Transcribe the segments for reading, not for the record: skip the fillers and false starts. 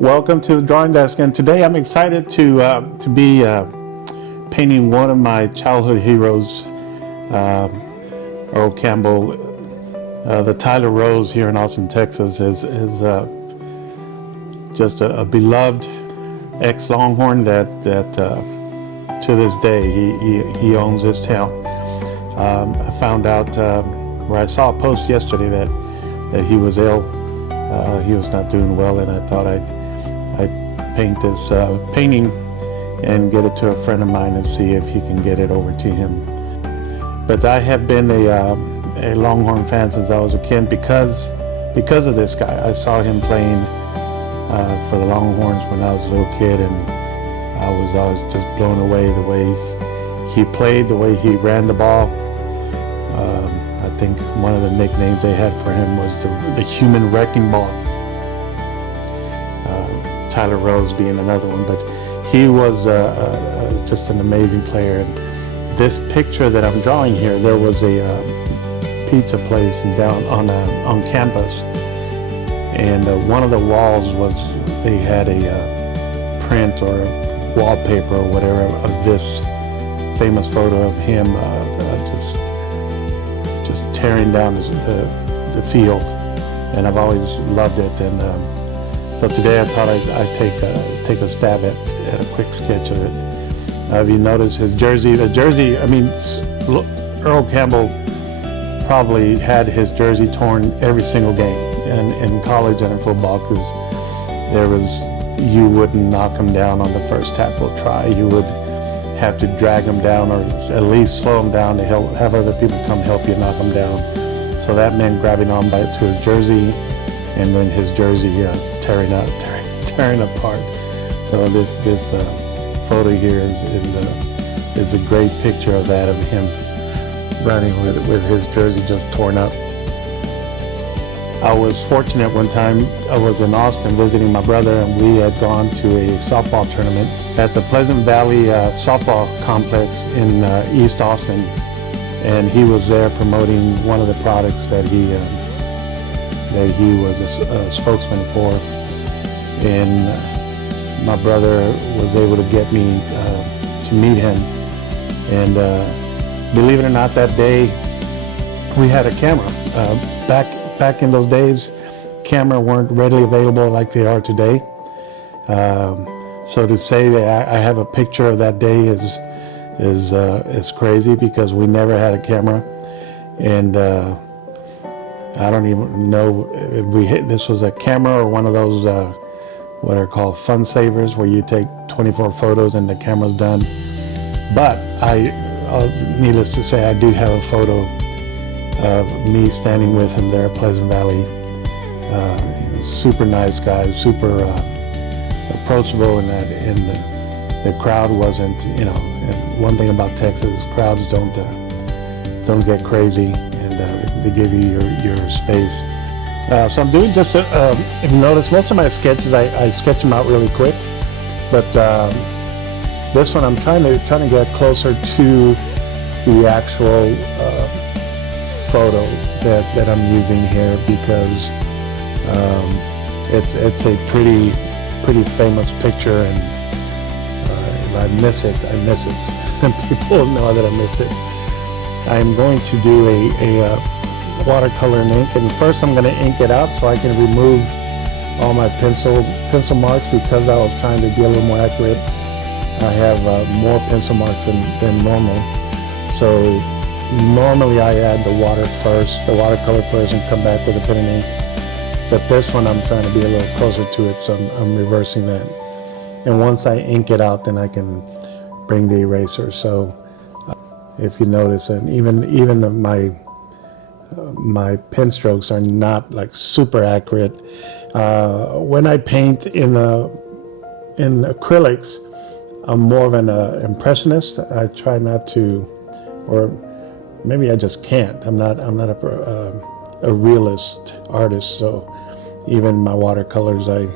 Welcome to the drawing desk, and today I'm excited to be painting one of my childhood heroes, Earl Campbell. The Tyler Rose here in Austin, Texas is just a beloved ex-Longhorn that to this day he owns this town. I found out where I saw a post yesterday that he was ill. He was not doing well, and I thought I'd paint this painting and get it to a friend of mine and see if he can get it over to him. But I have been a Longhorn fan since I was a kid because of this guy. I saw him playing for the Longhorns when I was a little kid, and I was always just blown away the way he played, the way he ran the ball. I think one of the nicknames they had for him was the human wrecking ball. Tyler Rose being another one, but he was just an amazing player. And this picture that I'm drawing here, there was a pizza place down on campus, and one of the walls they had a print or wallpaper or whatever of this famous photo of him just tearing down the field, and I've always loved it. And so today I thought I'd take a stab at a quick sketch of it. If you notice his jersey, I mean, Earl Campbell probably had his jersey torn every single game in college and in football, because you wouldn't knock him down on the first tackle try. You would have to drag him down, or at least slow him down to have other people come help you knock him down. So that meant grabbing on to his jersey, and then his jersey tearing apart. So this photo here is a great picture of that, of him running with his jersey just torn up. I was fortunate one time. I was in Austin visiting my brother, and we had gone to a softball tournament at the Pleasant Valley softball complex in East Austin, and he was there promoting one of the products that he was a spokesman for. And my brother was able to get me to meet him, and believe it or not, that day we had a camera. Back in those days, cameras weren't readily available like they are today. So to say that I have a picture of that day is crazy, because we never had a camera, and I don't even know if this was a camera or one of those what are called fun savers, where you take 24 photos and the camera's done. But needless to say, I do have a photo of me standing with him there at Pleasant Valley. Super nice guy, super approachable, and the crowd wasn't, and one thing about Texas, crowds don't get crazy, and they give you your space. So I'm doing just, if you notice, most of my sketches, I sketch them out really quick, but this one I'm trying to get closer to the actual photo that I'm using here, because it's a pretty famous picture, and if I miss it, and people know that I missed it. I'm going to do a watercolor and ink, and first I'm going to ink it out so I can remove all my pencil marks, because I was trying to be a little more accurate. I have more pencil marks than normal, so normally I add the watercolor first, and come back with a pen and ink. But this one I'm trying to be a little closer to it, so I'm reversing that. And once I ink it out, then I can bring the eraser. So if you notice, and even my pen strokes are not like super accurate. When I paint in acrylics, I'm more of an impressionist. I try not to, or maybe I just can't. I'm not a realist artist. So even my watercolors, I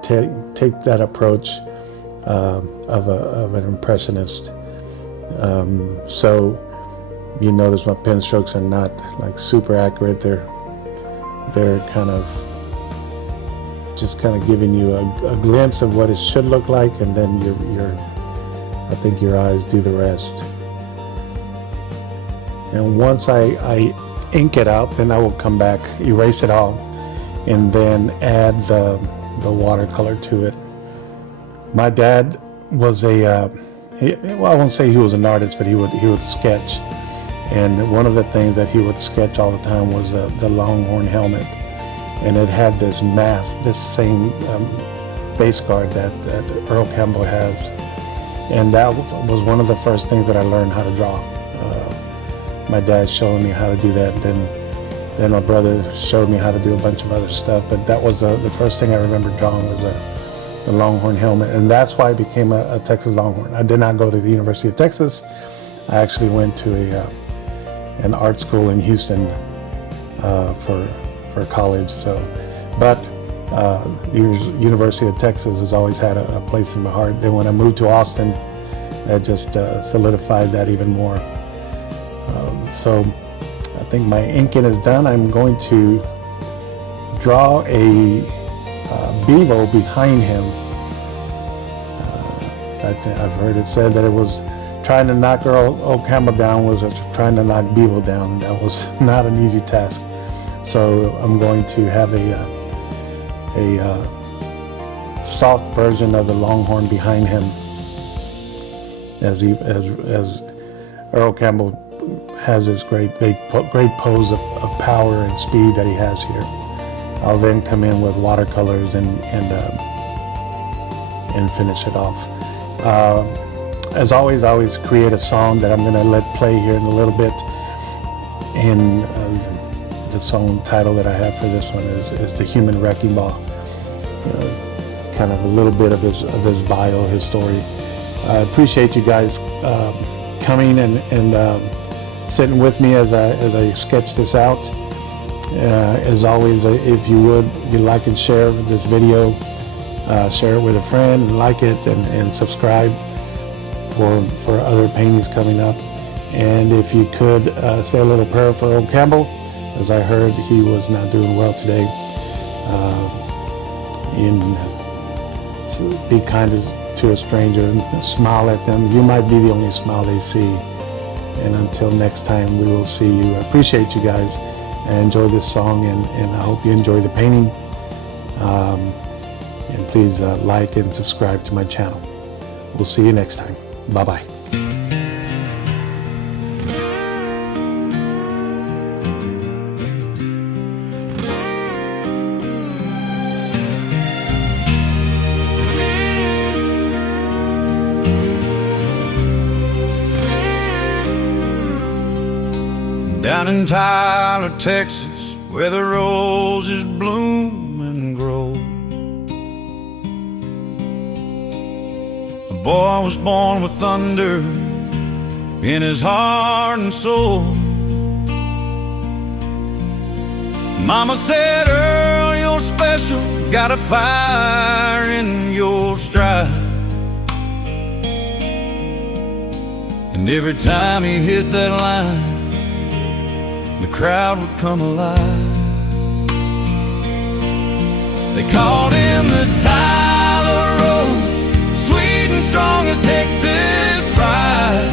take that approach of an impressionist. So you notice my pen strokes are not like super accurate. They're kind of just kind of giving you a glimpse of what it should look like, and then I think your eyes do the rest. And once I ink it out, then I will come back, erase it all, and then add the watercolor to it. My dad was I won't say he was an artist, but he would sketch. And one of the things that he would sketch all the time was the Longhorn helmet. And it had this mask, this same base guard that Earl Campbell has. And that was one of the first things that I learned how to draw. My dad showed me how to do that. Then my brother showed me how to do a bunch of other stuff. But that was the first thing I remember drawing was the Longhorn helmet. And that's why I became a Texas Longhorn. I did not go to the University of Texas. I actually went to an art school in Houston for college. But University of Texas has always had a place in my heart. Then when I moved to Austin, that just solidified that even more. So I think my inking is done. I'm going to draw a beaver behind him. In fact, I've heard it said that it was trying to knock Earl Campbell down was trying to knock Beaver down, and that was not an easy task. So I'm going to have a soft version of the Longhorn behind him, as Earl Campbell has this great pose of power and speed that he has here. I'll then come in with watercolors and finish it off. As always, I always create a song that I'm going to let play here in a little bit. And the song title that I have for this one is "The Human Wrecking Ball." Kind of a little bit of his bio, his story. I appreciate you guys coming and sitting with me as I sketch this out. As always, if you like and share this video, share it with a friend and like it, and subscribe for other paintings coming up. And if you could say a little prayer for Earl Campbell, as I heard he was not doing well today. Be kind to a stranger and smile at them. You might be the only smile they see. And until next time, we will see you. I appreciate you guys. I enjoy this song, and I hope you enjoy the painting. And please like and subscribe to my channel. We'll see you next time. Bye-bye. Down in Tyler, Texas, where the roses bloom and grow, a boy was born with thunder in his heart and soul. Mama said, "Earl, you're special, got a fire in your stride." And every time he hit that line, the crowd would come alive. They called him the Tyler Rose, sweet and strong as Texas pride.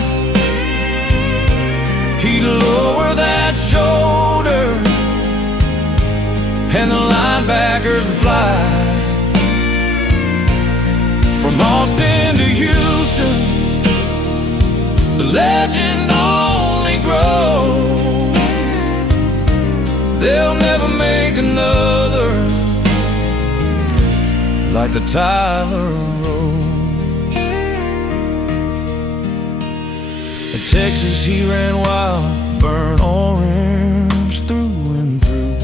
He'd lower that shoulder, and the linebackers would fly. From Austin to Houston, the legend only grows. They'll never make another like the Tyler Rose. In Texas he ran wild, burnt orange through and through.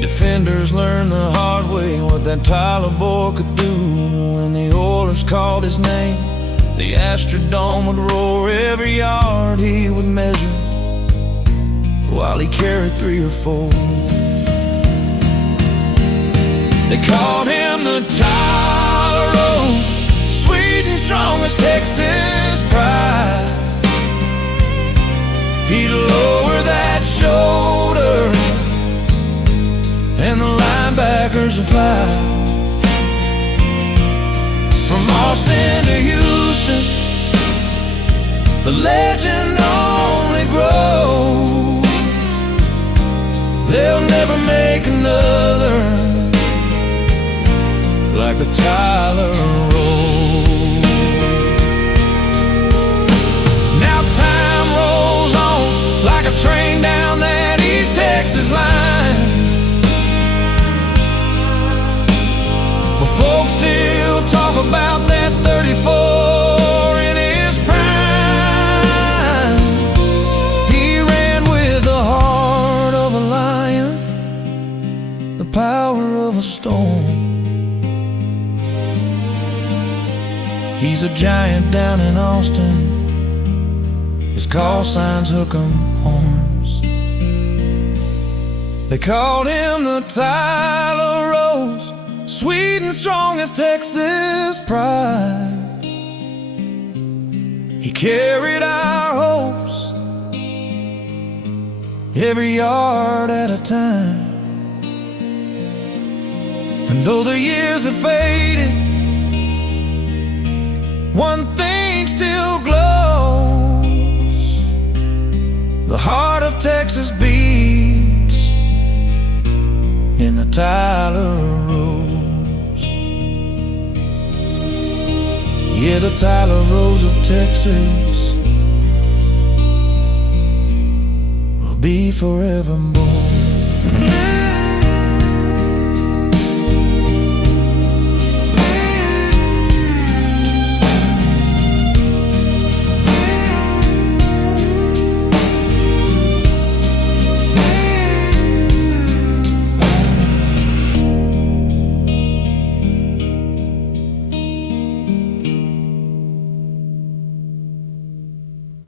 Defenders learned the hard way what that Tyler boy could do. When the Oilers called his name, the Astrodome would roar. Every yard he would measure, while he carried 3 or 4. They called him the Tyler Rose, sweet and strong as Texas pride. He'd lower that shoulder, pride. From Austin to Houston, the legend only grows. They'll never make another like the Tyler Road. Now time rolls on like a train down that East Texas line, but folks still talk about that 34 in his prime. He ran with the heart of a lion, the power of a storm. He's a giant down in Austin. His call signs hook 'em horns. They called him the Tyler Rose, sweet and strong as Texas pride. He carried our hopes every yard at a time. And though the years have faded, one thing still glows. The heart of Texas beats in the Tyler Rose. Yeah, the Tyler Rose of Texas will be forevermore.